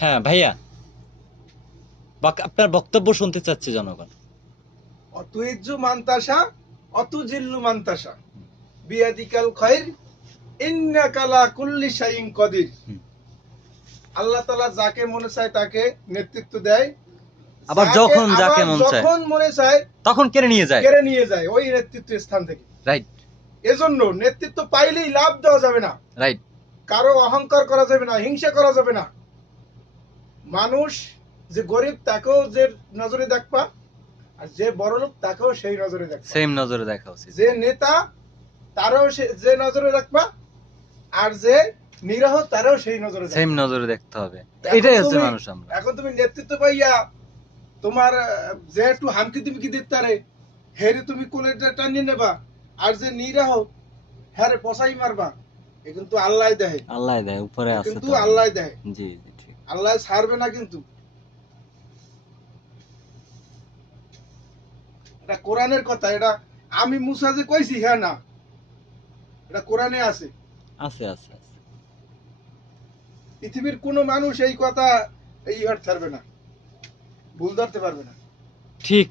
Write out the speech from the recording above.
হ্যাঁ ভাইয়া, আপনার বক্তব্য শুনতে চাচ্ছে জনগণ। অতুইজ্জু মানতাসা অতুজিল্লু মানতাসা বিয়াদিকাল খায়র ইন্নাকা লা কুল্লি শাইইন কদির। আল্লাহ তাআলা যাকে মনে চায় তাকে নেতৃত্ব দেয়, আবার যখন যাকে মন চায় যখন মনে চায় তখন কেড়ে নিয়ে যায় ওই নেতৃত্ব স্থান থেকে। রাইট। এজন্য নেতৃত্ব পাইলেই লাভ দেওয়া যাবে না, রাইট। কারো অহংকার করা যাবে না, হিংসা করা যাবে না। মানুষ যে গরিব তাকেও যে নজরে দেখবা, আর যে বড় লোক তাকেও সেই নজরে দেখবা, সেম নজরে দেখা উচিত। যে নেতা তারও যে নজরে দেখবা, আর যে নিরহ তারও সেই নজরে দেখবা, সেম নজরে দেখতে হবে। এটাই হচ্ছে মানুষ। আমরা এখন তুমি নেতৃত্ব পাইয়া তোমার যে একটু হামকি তুমি কি দিতে পারে হেরে তুমি কোলে টানিয়ে নেবা, আর যে নিরহ হ্যাঁ পসাই মারবা, এ কিন্তু আল্লাহ দেয়। আল্লাহ দেয়, উপরে আছে কিন্তু তো। আল্লাহ দেয়। জি জি ঠিক। আল্লাহ ছাড়বে না কিন্তু। এটা কোরআনের কথা, এটা আমি মুসা যে কইছি হ্যাঁ না, এটা কোরআনে আছে। আছে আছে আছে। পৃথিবীর কোনো মানুষ এই কথা এই হার ছাড়বে না, ভুল ধরতে পারবে না। ঠিক।